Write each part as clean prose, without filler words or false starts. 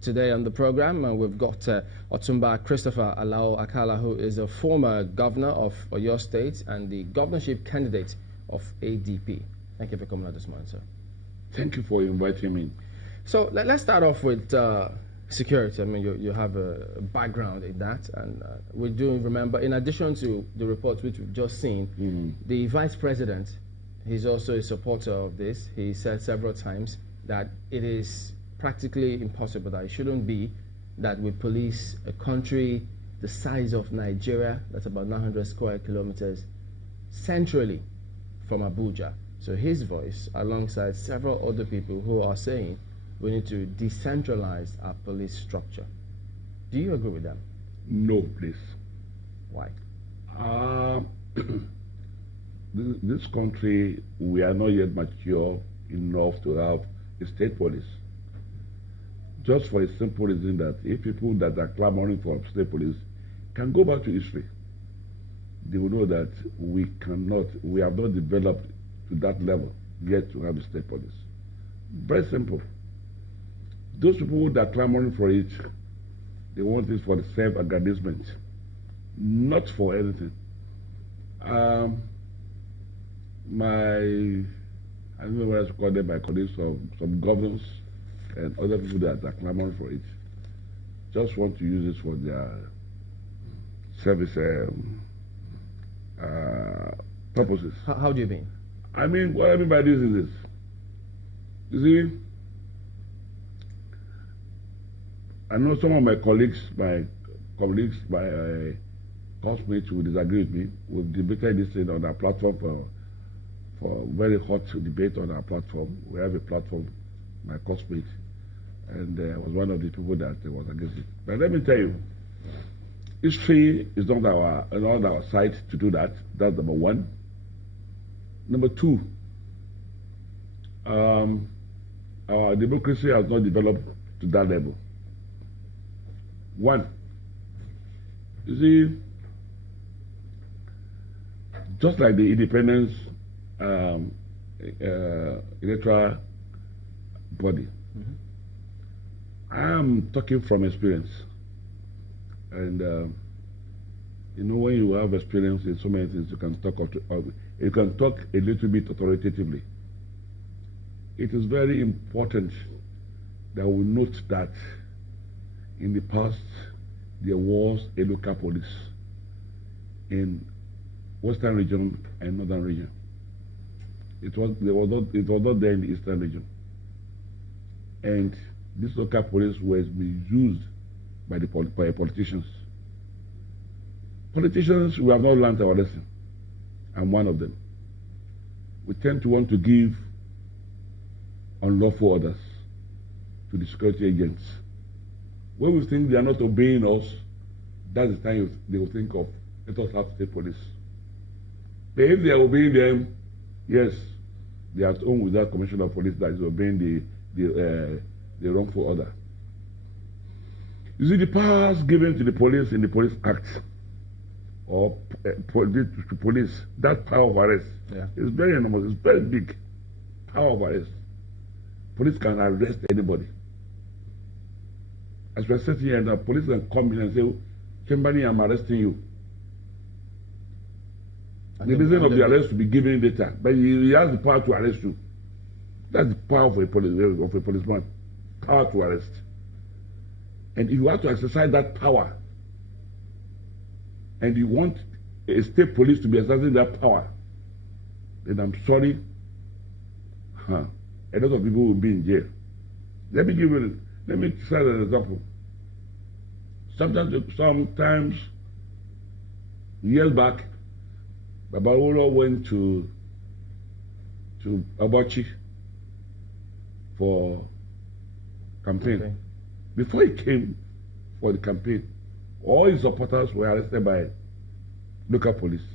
Today on the program, we've got Otumba Christopher Alao Akala, who is a former governor of Oyo State and the governorship candidate of ADP. Thank you for coming out this morning, sir. Thank you for inviting me. So let's start off with security. I mean, you have a background in that, and we do remember, in addition to the reports which we've just seen, the vice president, he's also a supporter of this. He said several times that it is practically impossible, that it shouldn't be that we police a country the size of Nigeria, that's about 900 square kilometers, centrally from Abuja. So his voice, alongside several other people who are saying we need to decentralize our police structure. Do you agree with them? No, please. Why? This country, we are not yet mature enough to have a state police. Just for a simple reason that if people that are clamoring for state police can go back to history, they will know that we have not developed to that level yet to have a state police. Very simple. Those people that are clamoring for it, they want it for the self-aggrandizement, not for anything. I don't know what I should call them, my colleagues, some governors and other people that are clamoring for it, just want to use it for their service purposes. How do you mean? I mean, what I mean by this is this. You see, I know some of my colleagues, my classmates will disagree with me. We've debated this thing on our platform for very hot debate on our platform. We have a platform, my classmate, and I was one of the people that was against it. But let me tell you, history is not our side to do that. That's number one. Number two, our democracy has not developed to that level. One, you see, just like the independence electoral body, I am talking from experience. And you know, when you have experience in so many things, you can talk a little bit authoritatively. It is very important that we note that in the past there was a local police in Western region and Northern region. It was not there in the Eastern region. And this local police was misused by politicians. Politicians, we have not learned our lesson. I'm one of them. We tend to want to give unlawful orders to the security agents. When we think they are not obeying us, that's the time they will think of, let us have state police. But if they are obeying them, yes, they are at home with that commissioner of police that is obeying the wrongful order. You see, the powers given to the police in the Police Act, or to police, that power of arrest is very enormous, it's very big. Power of arrest. Police can arrest anybody. As we're sitting here, the police can come in and say, Kimberly, I'm arresting you. The reason of the arrest will be given later, but he has the power to arrest you. That's the power of a policeman. Power to arrest. And if you have to exercise that power, and you want a state police to be exercising that power, then I'm sorry, a lot of people will be in jail. Let me cite an example. Sometimes, years back, Babawolo went to Abachi for campaign. Okay. Before he came for the campaign, all his supporters were arrested by local police.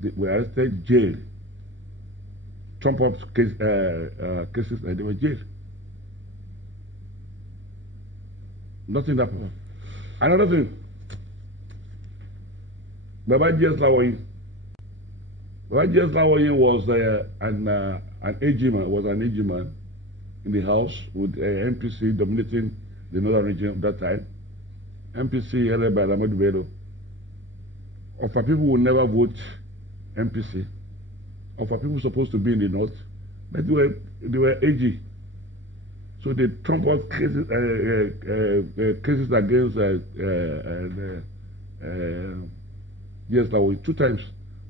They were arrested, jailed. Trump up cases, and they were jailed. Nothing happened. Another thing, Babaji Lawoyin was an AG man in the House with NPC dominating the northern region at that time. MPC headed by Ahmadu Bello. Of our people who never vote MPC, of our people supposed to be in the north, but they were AG. So they trumped out cases, cases against yes, that was 2 times.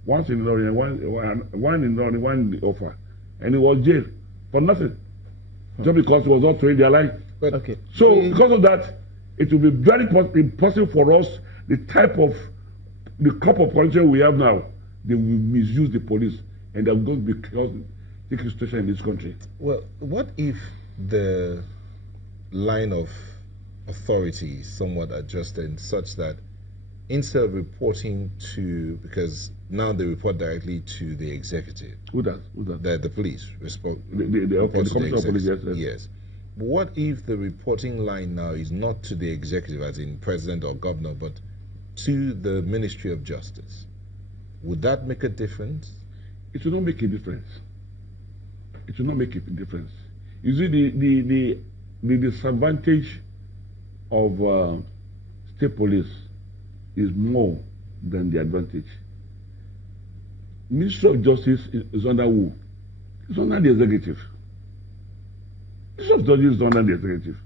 Once in Lorry, one in Lorry, one in the offer. And it was jail for nothing. Just because it was not trained their life. Okay. So because of that, it will be very impossible for us, the type of the crop of politicians we have now, they will misuse the police and they're going to be causing the situation in this country. Well, what if the line of authority is somewhat adjusted such that instead of reporting to, because now they report directly to the executive. Who does? The police report the Commissioner of Police, yes. But what if the reporting line now is not to the executive, as in president or governor, but to the Ministry of Justice? Would that make a difference? It will not make a difference. It will not make a difference. You see, the disadvantage of state police is more than the advantage. Ministry of Justice is under who? It's under the executive. Ministry of Justice is under the executive.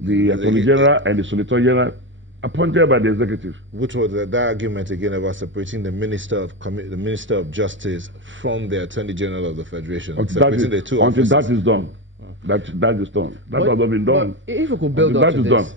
The Attorney General and the Solicitor General appointed by the executive. Which was that argument again about separating the Minister of Justice from the Attorney General of the Federation. Separating the two offices. Until that is done. That is done. That has not been done. If we could build up to this.